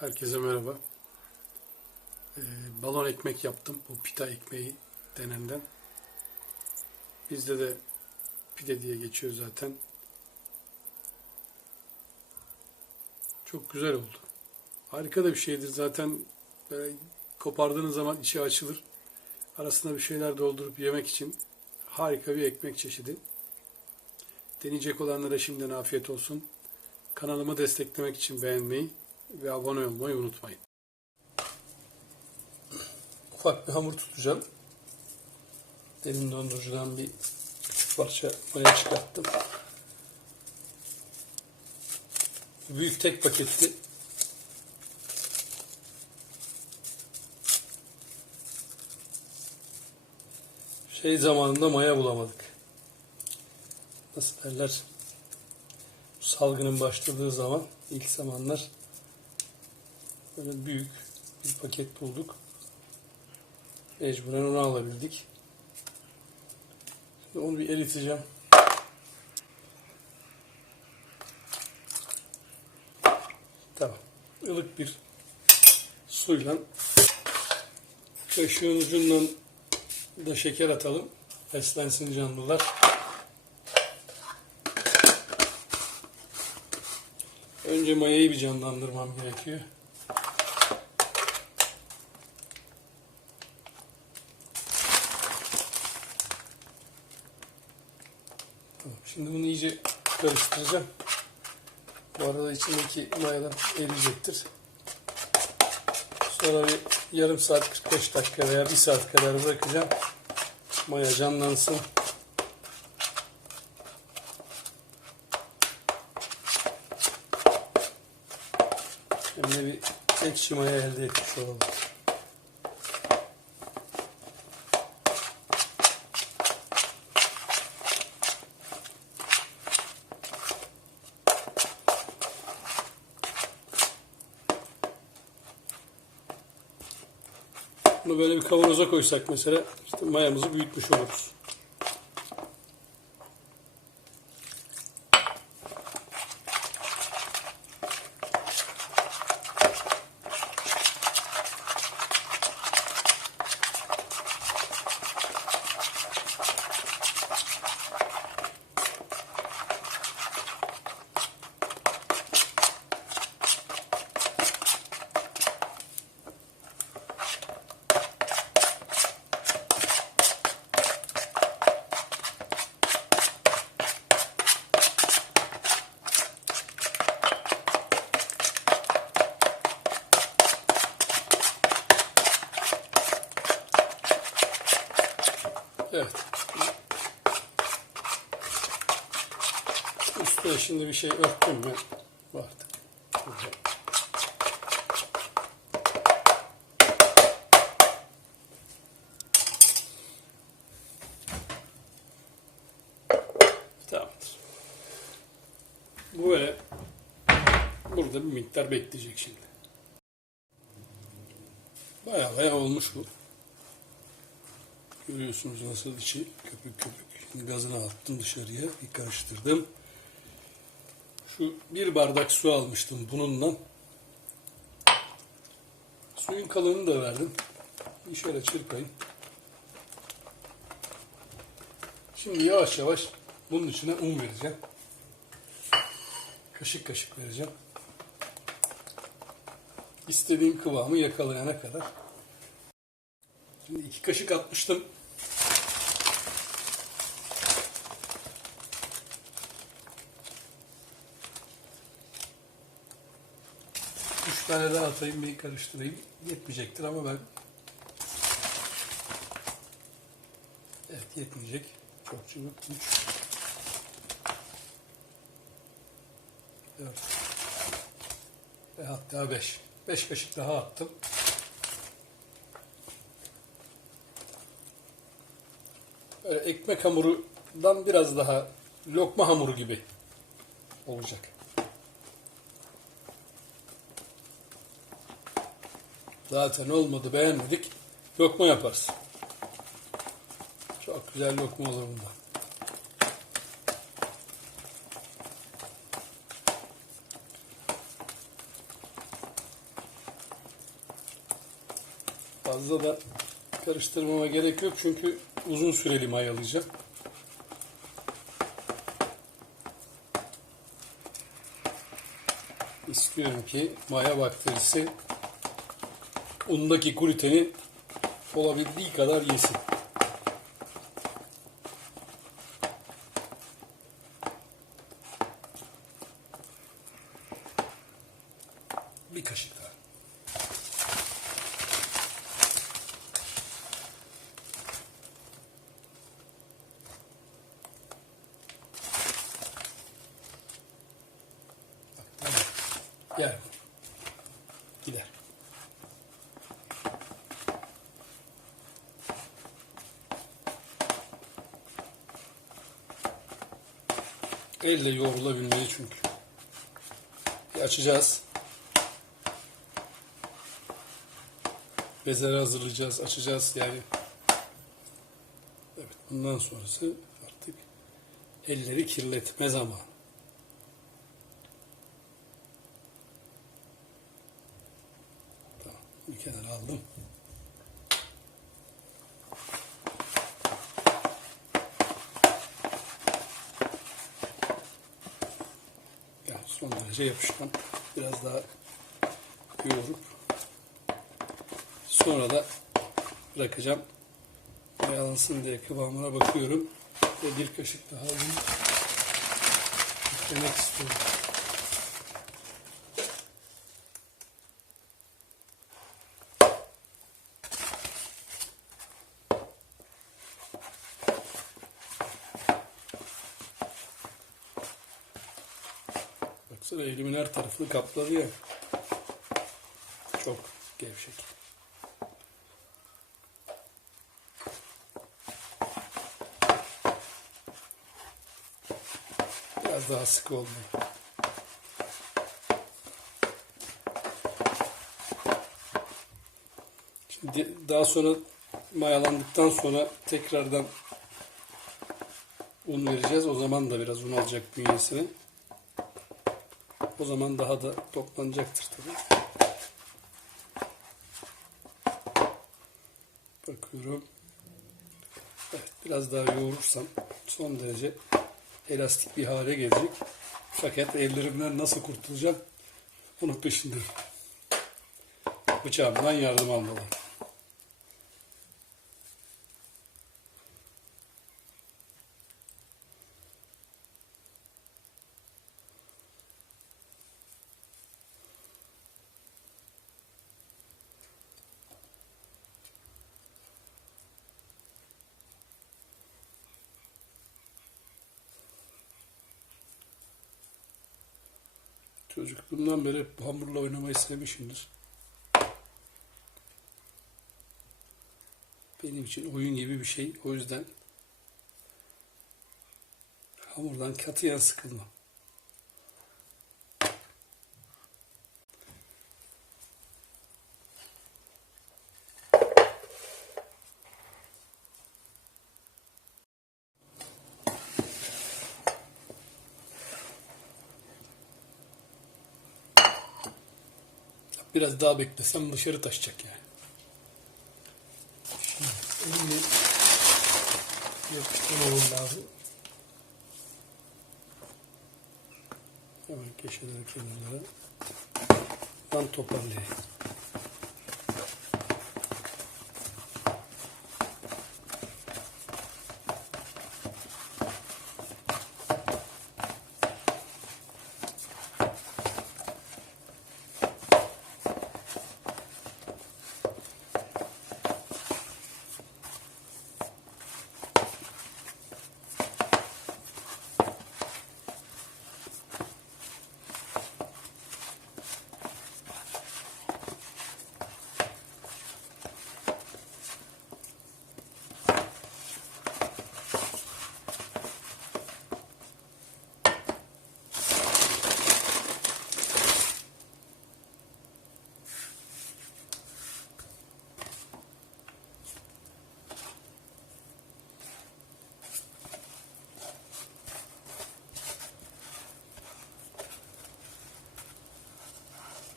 Herkese merhaba. Ee, balon ekmek yaptım. Bu pita ekmeği denenden. Bizde de pide diye geçiyor zaten. Çok güzel oldu. Harika da bir şeydir. Zaten böyle kopardığınız zaman içi açılır. Arasına bir şeyler doldurup yemek için harika bir ekmek çeşidi. Deneyecek olanlara şimdiden afiyet olsun. Kanalımı desteklemek için beğenmeyi ve abone olmayı unutmayın. Ufak bir hamur tutacağım. Derin dondurucudan bir parça maya çıkarttım. Büyük tek paketli şey zamanında maya bulamadık. Nasıl derler? Salgının başladığı zaman ilk zamanlar böyle büyük bir paket bulduk. Mecburen onu alabildik. Şimdi onu bir eriteceğim. Tamam. Ilık bir suyla kaşığın ucundan da şeker atalım. Beslensin canlılar. Önce mayayı bir canlandırmam gerekiyor. Tamam, Şimdi bunu iyice karıştıracağım. Bu arada içindeki mayalar eriyecektir. Sonra bir yarım saat 45 dakika veya bir saat kadar bırakacağım. Maya canlansın. De bir ekşi maya elde etmiş olalım. Bunu böyle bir kavanoza koysak mesela işte mayamızı büyütmüş oluruz. Evet. Üstüne şimdi bir şey örttüm mü? Bu artık. Tamamdır. Bu böyle burada bir miktar bekleyecek şimdi. Baya baya olmuş bu. Görüyorsunuz nasıl içi köpük köpük. Şimdi gazını attım dışarıya. Bir karıştırdım. Şu bir bardak su almıştım bununla. Suyun kalınını da verdim. Bir şöyle çırpayım. Şimdi yavaş yavaş bunun içine un vereceğim. Kaşık kaşık vereceğim. İstediğim kıvamı yakalayana kadar. Şimdi iki kaşık atmıştım. Üç tane daha atayım bir karıştırayım. Yetmeyecektir ama ben Evet yetmeyecek. Çok çabuk. Üç. Dört. Ve hatta beş. Beş kaşık daha attım. Böyle ekmek hamurundan biraz daha lokma hamuru gibi olacak. Zaten olmadı beğenmedik. Lokma yaparız. Çok güzel lokma olur bundan. Fazla da karıştırmama gerek yok çünkü uzun süreli mayalayacağım. İstiyorum ki maya bakterisi undaki gluteni olabildiği kadar yesin. Bir kaşık daha. Tamam. Gel. Gider. Elle yoğrulabilmeli çünkü. Bir açacağız. Bezeleri hazırlayacağız, açacağız yani. Evet, bundan sonrası artık elleri kirletme zamanı. Tamam, bir kenara aldım. Derece yapışkan. Biraz daha yoğurup sonra da bırakacağım. Mayalansın diye kıvamına bakıyorum. Ve bir kaşık daha. Eklemek istiyorum. Her tarafını kapladı ya. Çok gevşek. Biraz daha sıkı olmalı. Şimdi daha sonra mayalandıktan sonra tekrardan un vereceğiz. O zaman da biraz un alacak bünyesine. O zaman daha da toplanacaktır tabii. Bakıyorum. Evet, biraz daha yoğurursam son derece elastik bir hale gelecek. Fakat ellerimden nasıl kurtulacağım onun peşindeyim. Bıçağımdan yardım almalı. Çocukluğumdan beri hamurla oynamayı sevmişimdir. Benim için oyun gibi bir şey. O yüzden hamurdan katiyen sıkılmam. Biraz daha beklesem dışarı taşacak yani. Şimdi elimi yapıştırmamam lazım. Hemen köşeleri kenarlara. Ben toparlayayım.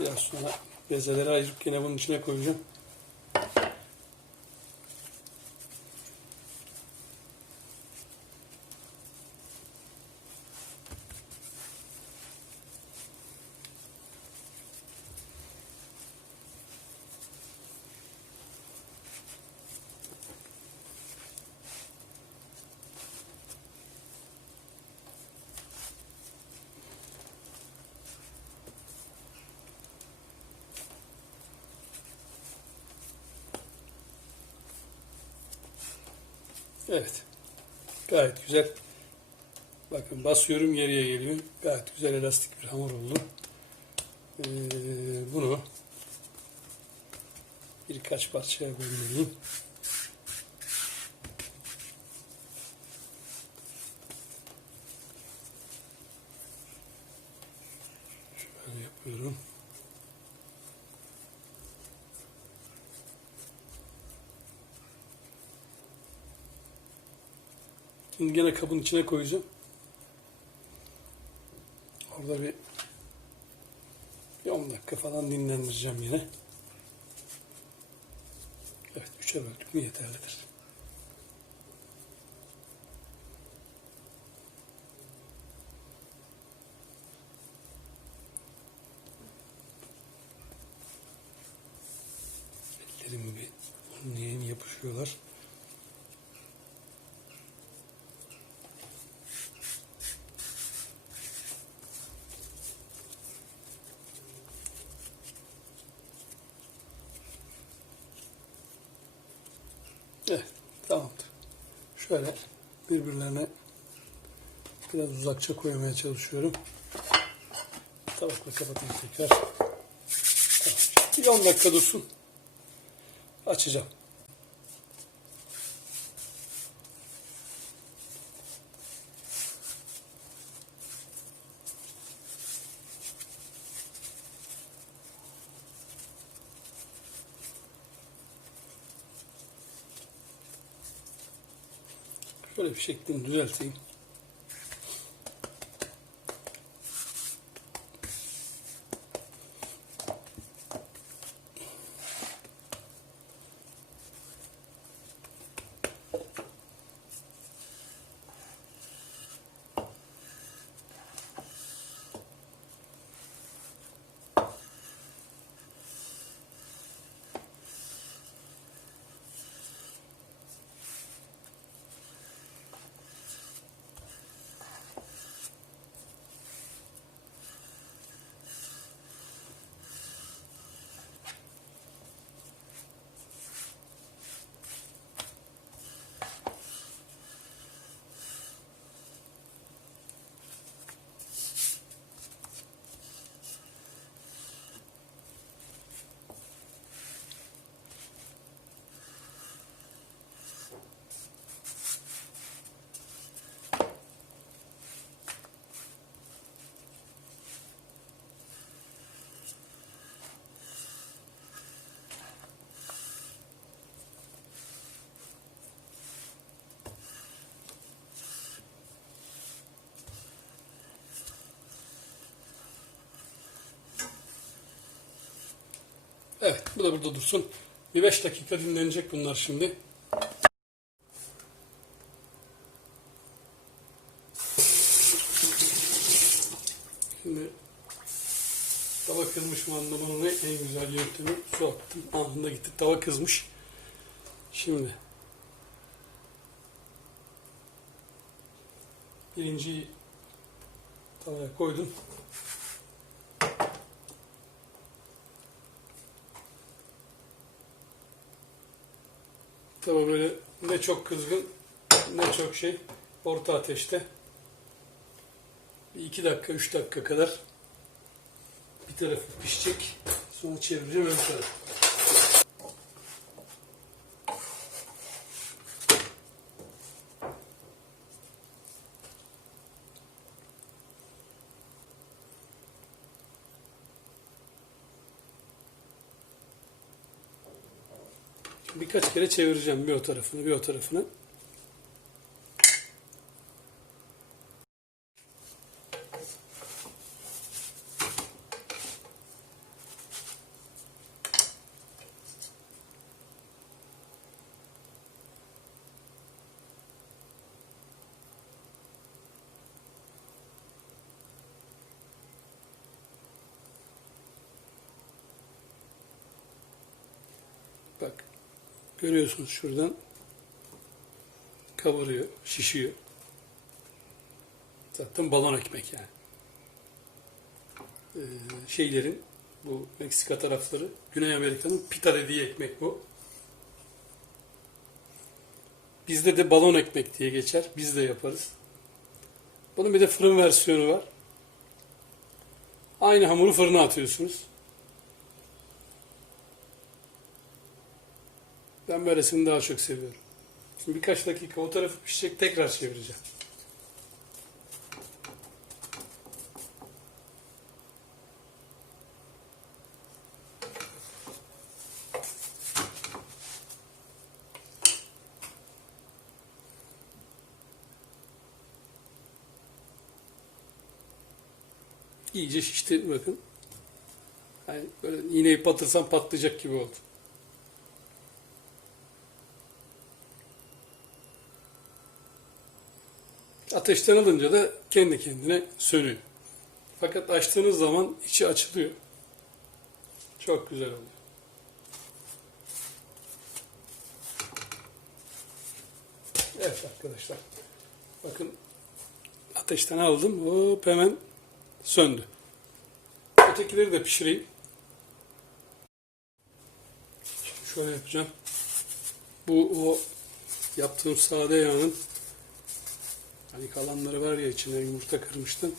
Biraz sonra bezeleri ayırıp yine bunun içine koyacağım. Evet. Gayet güzel. Bakın basıyorum geriye geliyor. Gayet güzel elastik bir hamur oldu. Ee, bunu birkaç parçaya bölmeliyim. Şöyle yapıyorum. Şimdi gene kabın içine koyacağım. Orada bir, bir 10 dakika falan dinlendireceğim yine. Evet, üçe böldük mü yeterlidir. Ellerimi bir unlayayım yapışıyorlar. Evet, tamamdır. Şöyle birbirlerine biraz uzakça koymaya çalışıyorum. Tabakla kapatayım tekrar. Tamam. Bir 10 dakika dursun. Açacağım. Şöyle bir şeklini düzelteyim. Evet, bu da burada dursun. Bir 5 dakika dinlenecek bunlar şimdi. Şimdi tava kızmış mı anlamanın en güzel yöntemi su attım. Anında gitti tava kızmış. Şimdi birinciyi tavaya koydum. Tava böyle ne çok kızgın ne çok şey orta ateşte. Bir iki dakika, üç dakika kadar bir tarafı pişecek. Sonra çevireceğim ön tarafı. Birkaç kere çevireceğim bir o tarafını bir o tarafını. Bak görüyorsunuz şuradan kabarıyor, şişiyor. Zaten balon ekmek yani. Ee, şeylerin bu Meksika tarafları, Güney Amerika'nın pita dediği ekmek bu. Bizde de balon ekmek diye geçer. Biz de yaparız. Bunun bir de fırın versiyonu var. Aynı hamuru fırına atıyorsunuz. Ben böylesini daha çok seviyorum. Şimdi birkaç dakika o tarafı pişecek tekrar çevireceğim. İyice şişti bakın. Yani böyle iğneyi batırsam patlayacak gibi oldu. Ateşten alınca da kendi kendine sönüyor. Fakat açtığınız zaman içi açılıyor. Çok güzel oluyor. Evet arkadaşlar. Bakın ateşten aldım. Hop hemen söndü. Ötekileri de pişireyim. Şöyle yapacağım. Bu o yaptığım sade yağın hani kalanları var ya içine yumurta kırmıştım.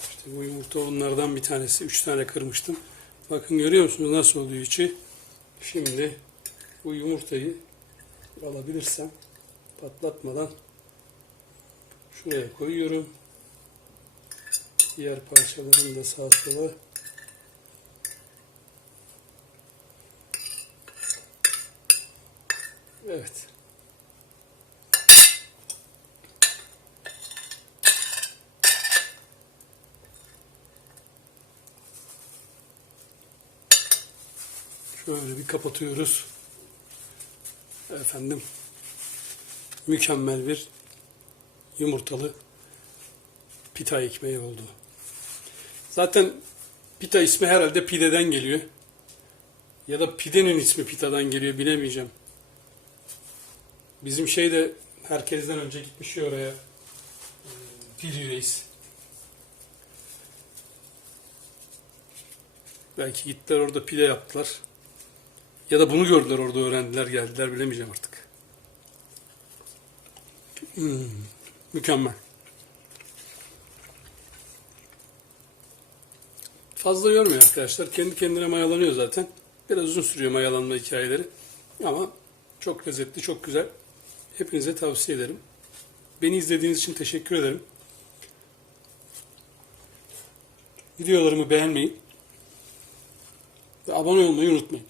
İşte bu yumurta onlardan bir tanesi. Üç tane kırmıştım. Bakın görüyor musunuz nasıl oluyor içi? Şimdi bu yumurtayı alabilirsem patlatmadan şuraya koyuyorum. Diğer parçalarını da sağa sola Evet. Şöyle bir kapatıyoruz. Efendim mükemmel bir yumurtalı pita ekmeği oldu. Zaten pita ismi herhalde pideden geliyor. Ya da pidenin ismi pitadan geliyor bilemeyeceğim. Bizim şey de herkesten önce gitmiş ya oraya. Ee, Piri Reis. Belki gittiler orada pide yaptılar. Ya da bunu gördüler orada öğrendiler geldiler bilemeyeceğim artık. Hmm, mükemmel. Fazla yormuyor arkadaşlar. Kendi kendine mayalanıyor zaten. Biraz uzun sürüyor mayalanma hikayeleri. Ama çok lezzetli, çok güzel. Hepinize tavsiye ederim. Beni izlediğiniz için teşekkür ederim. Videolarımı beğenmeyi ve abone olmayı unutmayın.